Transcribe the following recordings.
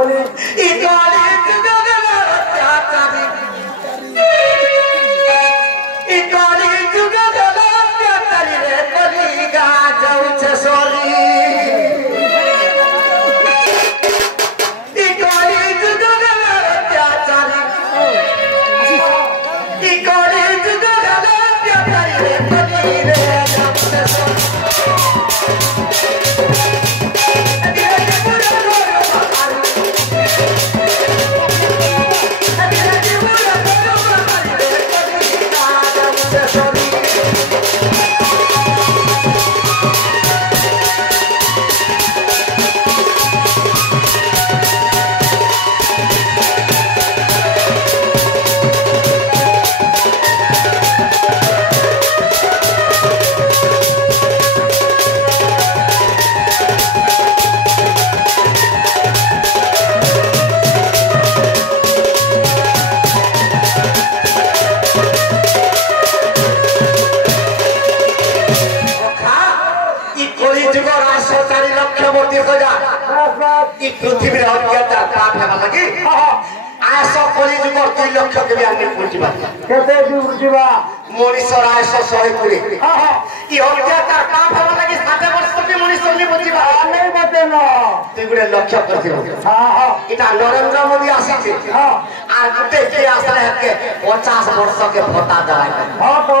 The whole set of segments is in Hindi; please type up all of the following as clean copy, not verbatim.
बोली पृथ्वी अत्याचार पाप हेबा लगी आयस कलिजुग 2 लाख के भी आने पहुंचबा केते जुगबा मनीषर आयस 120 ई अत्याचार पाप हेबा लगी 7 वर्ष के मनीष नहीं बचिबा नहीं बचेना तू गुडे लक्ष्य करथिबो इटा नरेंद्र मोदी आसी छे आ गुटे के आसले हके 50 वर्ष के भत्ता दराय तो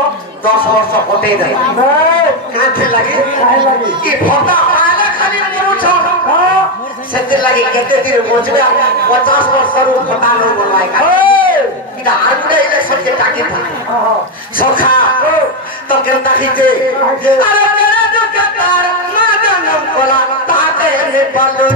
10 वर्ष कोटे दे काथे लगी ई भत्ता आले खाली मरुछ सेते लगी केते दिन पहुंचबे 50 वर्ष रो भत्ता न बनवाय का इटा आगुडे इलेक्शन के टाकी था सखा तो केनता खीचे अरे तेरा जो कतार ना जनम कोला ताते ने पालो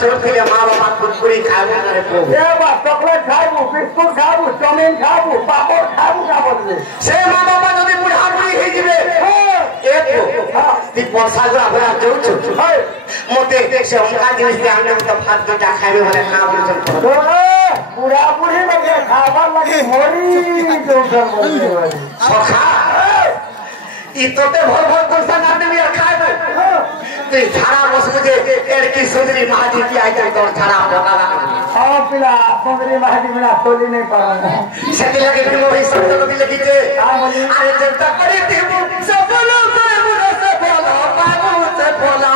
चोरथिले माँ बापा कुरकुरी खाबू करे को ए बा चॉकलेट खाबू बिस्कुट खाबू चाउमिन खाबू पापड़ खाबू का बोलले से माँ बापा जदी बुढ़ा बुढ़ी हे जिवे एको ती वर्षा जो हमरा जोछु मोते से उनका जिनिस के हमने तो भात बेटा खाबे वाले ना बोलछन बुढ़ा बुढ़ी लगे खाबा लगे मोरी जोसन बोलले वाली सखा ई तोते भर भर पैसा ना देबी खाबे ते झाड़ा बस मुझे एड़की सुंदरी महाजी की आई तो झाड़ा बोला हां पिला सुंदरी महाजी बिना तोली नहीं पाऊंगा सेते लगे फिर वही शब्द को भी लगी थे अरे जब तक पड़ी थी सब बोलो मैं मुझे से बोला बाबू से बोला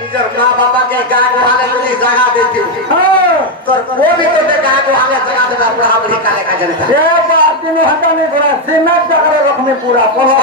निजर मां बाबा के गाय वाले को जगह देती हूं तो वो भी तो गाय को आगे जगह देगा पूरा बड़ी काले का जनता ये बात तीनों हटा नहीं पूरा सीमेंट जगह रखने पूरा बोलो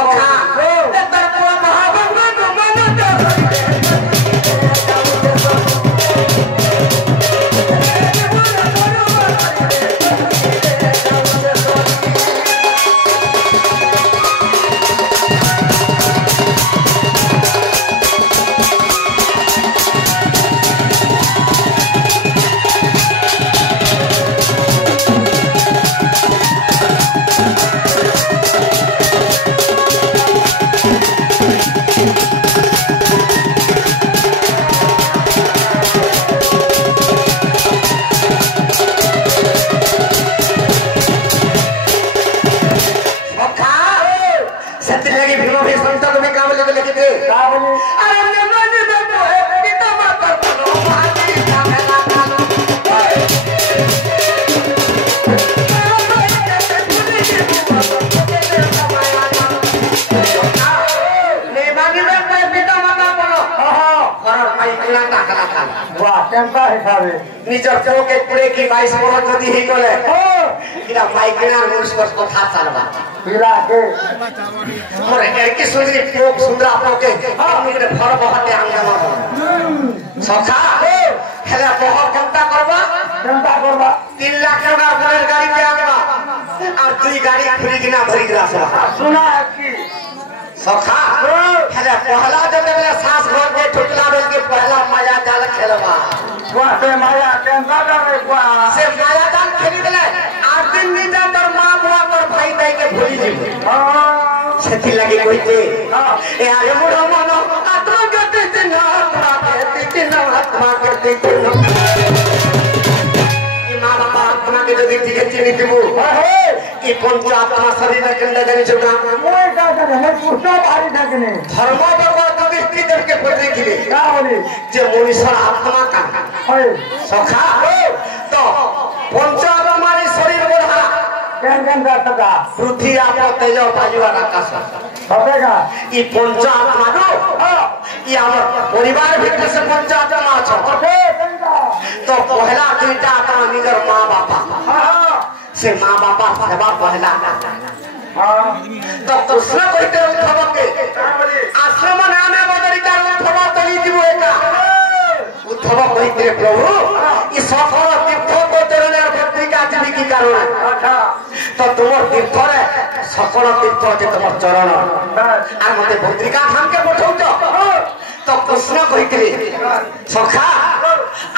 निजर को के पुरे की 22 वर्ष जदी हे कोले इरा माइकना मुस्कस कथा चलबा पिला के मोर एकी सुंदरी पोक सुंदरा पोके हमरे फर बहते आंगमा सखा हेला बह केनता करबा 3 लाख टका बोलेर गाड़ी के आंगमा और तुई गाड़ी फ्री किना भरी गिरा सुना की सखा हेला पहला जब मेरा सास खेलबा बुआ से माया केंदा करे बुआ से माया जाल खेली देले 8 दिन नी जा तोर मां बुआ तोर भाई दाई के भूली जीबो सेति लगे कोइते ए आरे मोर मन आत्मा गते दिन आत्मा करते दिन ई मां बाप आत्मा के जदी ठीक चिनी दिबो ई पंच आत्मा शरीर कंडा जानि छगा मोय का करे पुष्ट भारी थाकने धर्म भगवत दृष्टि देके पड़े दिले का बोली जे मनुष्य आत्मा का सखा तो पंच आत्मारी शरीर बढ़ा केन जाता पृथ्वी आप तेज बाजुआर आकाश बतेगा ई पंच आत्मा रो ई हमर परिवार भीतर से पंच आत्मा छ तो पहला दुईटा आत्मा निगर मां बापा से मां बापा सेवा पहला तो कृष्ण कहते उद्धव के आश्रम नामे बदरिका उद्धव तली जीव एका उद्धव कहते प्रभु ई सफल तीर्थ को चरण पत्रिका जीवी की कारण तो तुम तीर्थ रे सकल तीर्थ जे तुम चरण आ मते पत्रिका धाम के पठाउत तो कृष्ण कहते सखा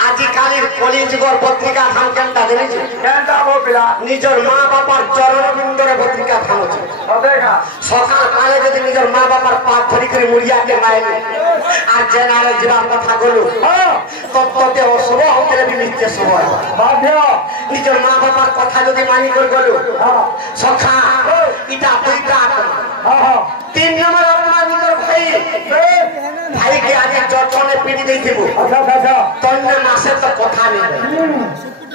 आज काली कली जुगर पत्रिका धाम केनता देनी केनता हो पिला निजर मां बापार चरण बिंदर पत्रिका धाम छ बतेगा सकाल काले जदि निजर मां बापार पाप धरि करे मुड़िया के मायले आ जेनारे जीवा कथा गलु तो तते अशुभ होतरे भी नित्य शुभ बाध्य निजर मां बापार कथा जदि मानि कर गलु सखा इटा दुईटा तीन नंबर अपना निजर भाई के आज जटने पीड़ी देथिबो अच्छा तन्ने मासे तो कथा नहीं